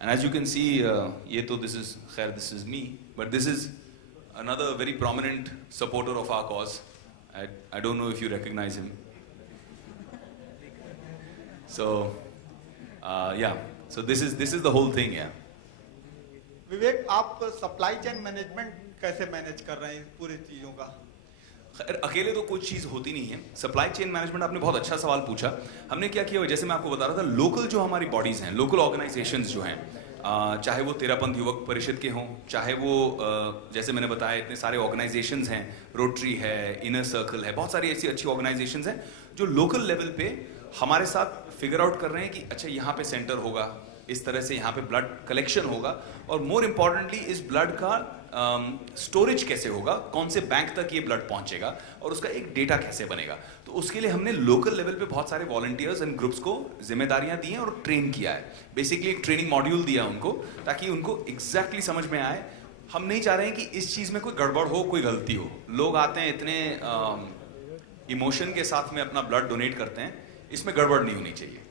And as you can see, ये तो this is me, but this is another very prominent supporter of our cause. I don't know if you recognize him. So, yeah. So this is the whole thing, yeah. विवेक, आप supply chain management कैसे manage कर रहे हैं पूरी चीजों का? अकेले तो कोई चीज होती नहीं है। सप्लाई चेन मैनेजमेंट, आपने बहुत अच्छा सवाल पूछा। हमने क्या किया, जैसे मैं आपको बता रहा था, लोकल जो हमारी बॉडीज हैं, लोकल ऑर्गेनाइजेशंस जो हैं, चाहे वो तेरापंथ युवक परिषद के हों, चाहे वो जैसे मैंने बताया इतने सारे ऑर्गेनाइजेशंस हैं, रोटरी है, इनर सर्कल है, बहुत सारी ऐसी अच्छी ऑर्गेनाइजेशंस हैं जो लोकल लेवल पे हमारे साथ फिगर आउट कर रहे हैं कि अच्छा यहाँ पे सेंटर होगा, इस तरह से यहाँ पे ब्लड कलेक्शन होगा, और मोर इम्पोर्टेंटली इस ब्लड का स्टोरेज कैसे होगा, कौन से बैंक तक ये ब्लड पहुंचेगा, और उसका एक डेटा कैसे बनेगा। तो उसके लिए हमने लोकल लेवल पे बहुत सारे वॉलंटियर्स एंड ग्रुप्स को जिम्मेदारियां दी हैं और ट्रेन किया है। बेसिकली एक ट्रेनिंग मॉड्यूल दिया उनको, ताकि उनको एग्जैक्टली समझ में आए। हम नहीं चाह रहे हैं कि इस चीज में कोई गड़बड़ हो, कोई गलती हो। लोग आते हैं इतने इमोशन के साथ में अपना ब्लड डोनेट करते हैं, इसमें गड़बड़ नहीं होनी चाहिए।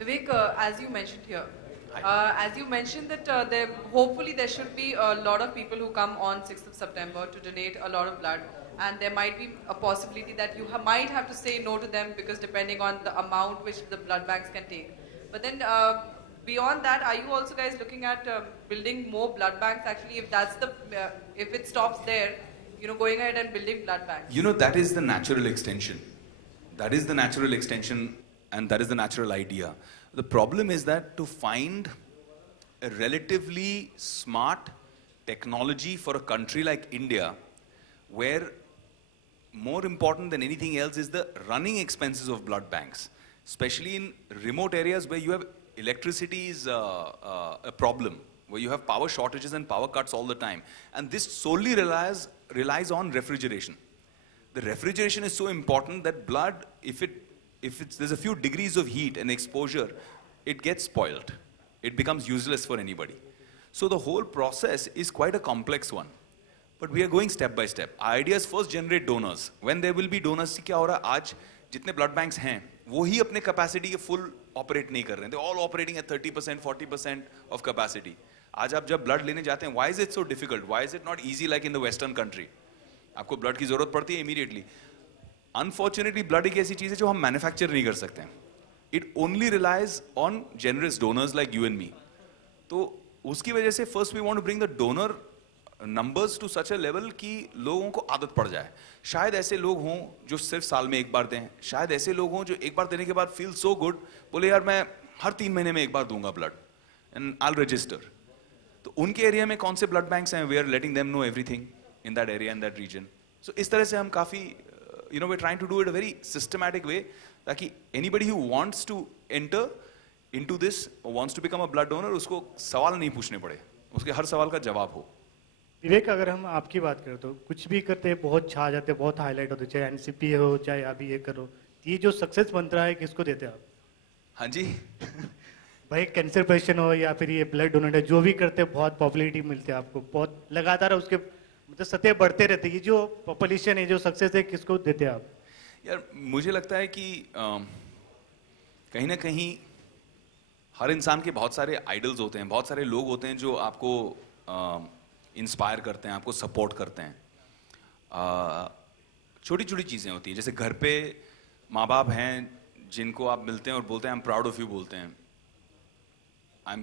Vivek, as you mentioned here, as you mentioned that hopefully there should be a lot of people who come on 6th of September to donate a lot of blood, and there might be a possibility that you might have to say no to them because depending on the amount which the blood banks can take. But then beyond that, are you also guys looking at building more blood banks? Actually, if that's the if it stops there, going ahead and building blood banks. That is the natural extension. That is the natural extension. And that is the natural idea. The problem is that to find a relatively smart technology for a country like India, where more important than anything else is the running expenses of blood banks, especially in remote areas where you have electricity is a problem, where you have power shortages and power cuts all the time. And this solely relies on refrigeration. The refrigeration is so important that blood, if there's a few degrees of heat and exposure, it gets spoiled. It becomes useless for anybody. So the whole process is quite a complex one. But we are going step by step. Our idea is first generate donors. When there will be donors, क्या हो रहा है आज जितने blood banks हैं, वो ही अपने capacity के full operate नहीं कर रहे हैं. They're all operating at 30%, 40% of capacity. आज आप जब blood लेने जाते हैं, why is it so difficult? Why is it not easy like in the Western country? आपको blood की ज़रूरत पड़ती है immediately. Unfortunately, blood एक ऐसी चीज़ है जो हम मैन्युफैक्चर नहीं कर सकते हैं. It only relies on generous donors like you and me. तो उसकी वजह से first we want to bring the donor numbers to such a level कि लोगों को आदत पड़ जाए. शायद ऐसे लोग हों जो सिर्फ साल में एक बार दें, शायद ऐसे लोग हों जो एक बार देने के बाद feel so good, बोले यार मैं हर 3 महीने में एक बार दूंगा blood and I'll register. तो उनके एरिया में कौन से blood banks हैं, we are letting them know everything in that area and that region. So इस तरह से हम काफ़ी we're trying to do it a very systematic way, ताकि anybody who wants to enter into this or wants to become a blood donor, उसको सवाल नहीं पूछने पड़े, उसके हर सवाल का जवाब हो. विवेक, अगर हम आपकी बात करें तो कुछ भी करते बहुत छा जाते, बहुत हाईलाइट होते, चाहे एनसीपी हो, चाहे अभी ये करो, ये जो सक्सेस बन रहा है किसको देते हैं आप? हाँ जी. भाई कैंसर पेशेंट हो या फिर ये ब्लड डोनेट, जो भी करते बहुत पॉपुलैरिटी मिलती है आपको, बहुत लगातार उसके मतलब सतह बढ़ते रहते हैं. ये जो पॉपुलेशन है, जो सक्सेस है, किसको देते हैं आप? यार मुझे लगता है कि कहीं ना कहीं हर इंसान के बहुत सारे आइडल्स होते हैं, बहुत सारे लोग होते हैं जो आपको इंस्पायर करते हैं, आपको सपोर्ट करते हैं. छोटी छोटी चीज़ें होती हैं, जैसे घर पे माँ बाप हैं जिनको आप मिलते हैं और बोलते हैं I am proud of you, बोलते हैं आई एम